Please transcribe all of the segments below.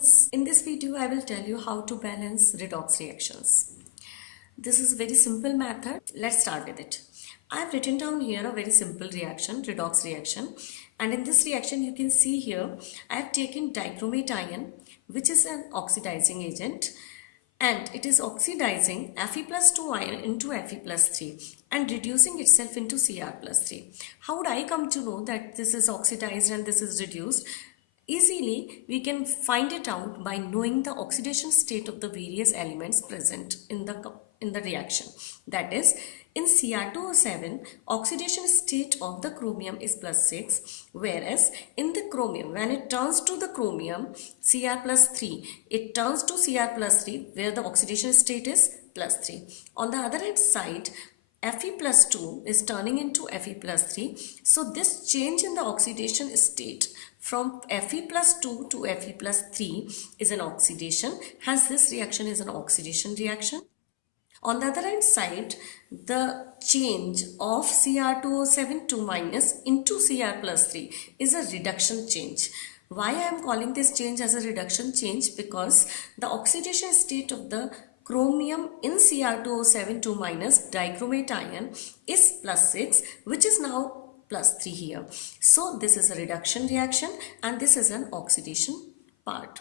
students, in this video I will tell you how to balance redox reactions. This is a very simple method. Let's start with it. I have written down here a very simple reaction, redox reaction, and in this reaction you can see here I have taken dichromate ion, which is an oxidizing agent, and it is oxidizing Fe+2 ion into Fe+3 and reducing itself into Cr+3. How would I come to know that this is oxidized and this is reduced? Easily we can find it out by knowing the oxidation state of the various elements present in the reaction. That is, in Cr2O7, oxidation state of the chromium is +6, whereas in the chromium, when it turns to the chromium Cr+3, it turns to Cr+3 where the oxidation state is +3. On the other hand side, Fe+2 is turning into Fe+3. So this change in the oxidation state from Fe+2 to Fe+3 is an oxidation. Hence this reaction is an oxidation reaction. On the other hand side, the change of Cr2O7 2- into Cr+3 is a reduction change. Why I am calling this change as a reduction change? Because the oxidation state of the chromium in Cr2O7 2- dichromate ion is +6, which is now +3 here. So this is a reduction reaction and this is an oxidation part.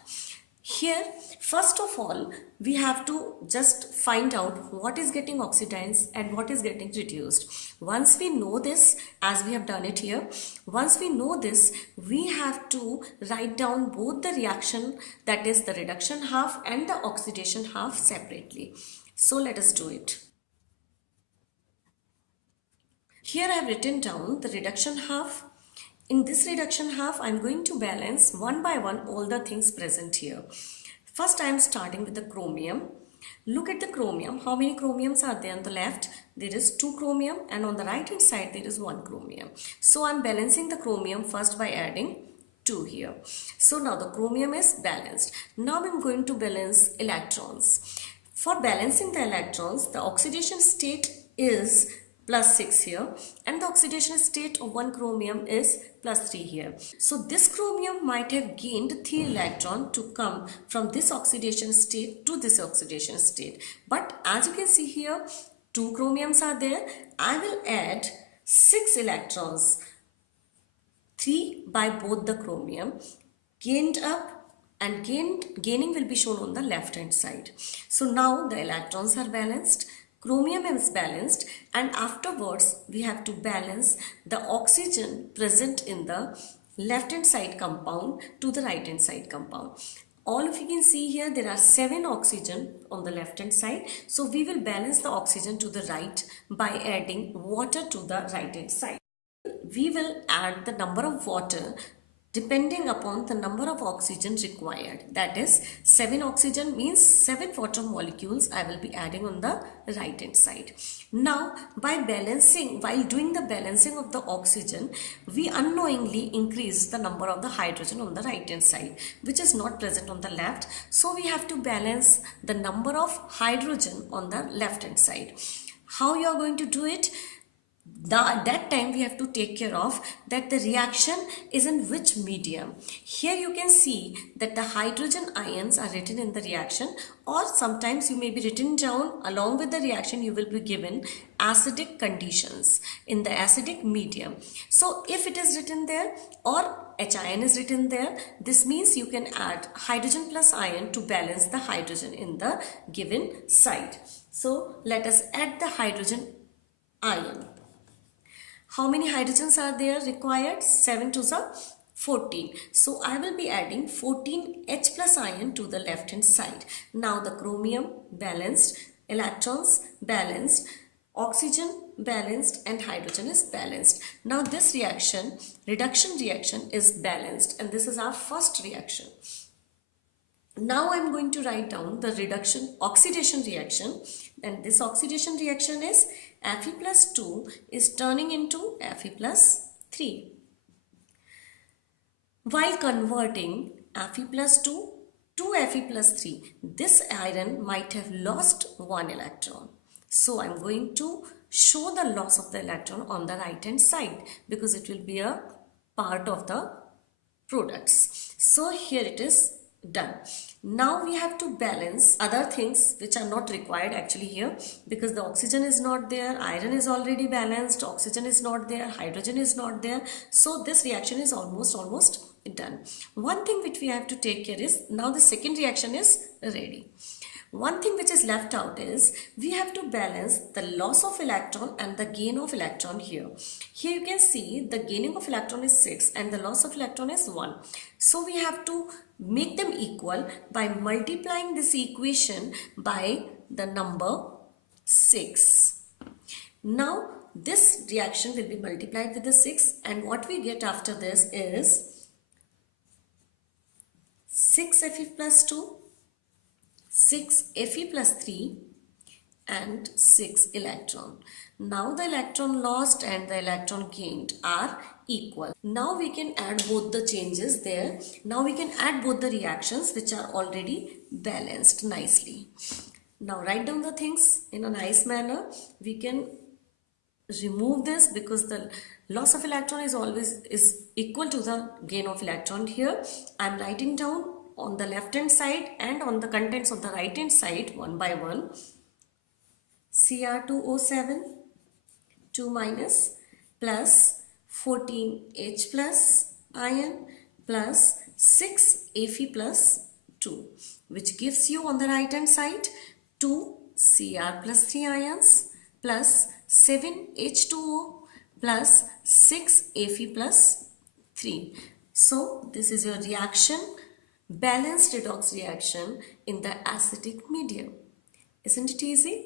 Here, first of all, we have to just find out what is getting oxidized and what is getting reduced. Once we know this, as we have done it here, once we know this, we have to write down both the reaction, that is the reduction half and the oxidation half separately. So let us do it. Here I have written down the reduction half. In this reduction half, I am going to balance one by one all the things present here. First, I am starting with the chromium. Look at the chromium. How many chromiums are there on the left? There is 2 chromium, and on the right hand side there is 1 chromium. So I am balancing the chromium first by adding 2 here. So now the chromium is balanced. Now I am going to balance electrons. For balancing the electrons, the oxidation state is +6 here and the oxidation state of 1 chromium is +3 here. So this chromium might have gained 3 electron to come from this oxidation state to this oxidation state. But as you can see here, 2 chromiums are there. I will add 6 electrons, 3 by both the chromium, gained up, and gaining will be shown on the left hand side. So now the electrons are balanced, chromium is balanced, and afterwards we have to balance the oxygen present in the left hand side compound to the right hand side compound. All of you can see here there are 7 oxygen on the left hand side. So we will balance the oxygen to the right by adding water to the right hand side. We will add the number of water depending upon the number of oxygen required. That is, 7 oxygen means 7 water molecules I will be adding on the right hand side. Now by balancing, while doing the balancing of the oxygen, we unknowingly increase the number of the hydrogen on the right hand side, which is not present on the left. So we have to balance the number of hydrogen on the left hand side. How you are going to do it? That time we have to take care of that the reaction is in which medium. Here you can see that the hydrogen ions are written in the reaction, or sometimes you may be written down along with the reaction. You will be given acidic conditions in the acidic medium. So if it is written there or H ion is written there, this means you can add hydrogen plus ion to balance the hydrogen in the given side. So let us add the hydrogen ion. How many hydrogens are there required? 7 to the 14. So I will be adding 14 H plus ion to the left hand side. Now the chromium balanced, electrons balanced, oxygen balanced, and hydrogen is balanced. Now this reaction, reduction reaction, is balanced, and this is our first reaction. Now I am going to write down the reduction oxidation reaction, and this oxidation reaction is Fe+2 is turning into Fe+3. While converting Fe+2 to Fe+3, this iron might have lost 1 electron. So I am going to show the loss of the electron on the right hand side because it will be a part of the products. So here it is Done. Now we have to balance other things which are not required actually here, because the oxygen is not there, iron is already balanced, oxygen is not there, hydrogen is not there. So this reaction is almost done. One thing which we have to take care is, now the second reaction is ready. One thing which is left out is we have to balance the loss of electron and the gain of electron here. Here you can see the gaining of electron is 6 and the loss of electron is 1. So we have to make them equal by multiplying this equation by the number 6. Now this reaction will be multiplied with the 6, and what we get after this is 6 Fe plus 2, 6 Fe plus 3 and 6 electron. Now the electron lost and the electron gained are equal. Now we can add both the changes there. Now we can add both the reactions which are already balanced nicely. Now write down the things in a nice manner. We can remove this because the loss of electron is equal to the gain of electron here. I am writing down on the left hand side and on the contents of the right hand side one by one. Cr2O7 2 minus plus 14H plus ion plus 6 Fe plus 2, which gives you on the right hand side 2 Cr plus 3 ions plus 7 H2O plus 6 Fe plus 3. So this is your reaction, balanced redox reaction in the acidic medium. Isn't it easy?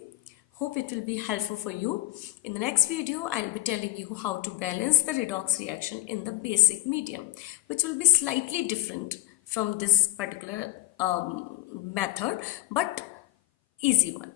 Hope it will be helpful for you. In the next video, I will be telling you how to balance the redox reaction in the basic medium, which will be slightly different from this particular method, but easy one.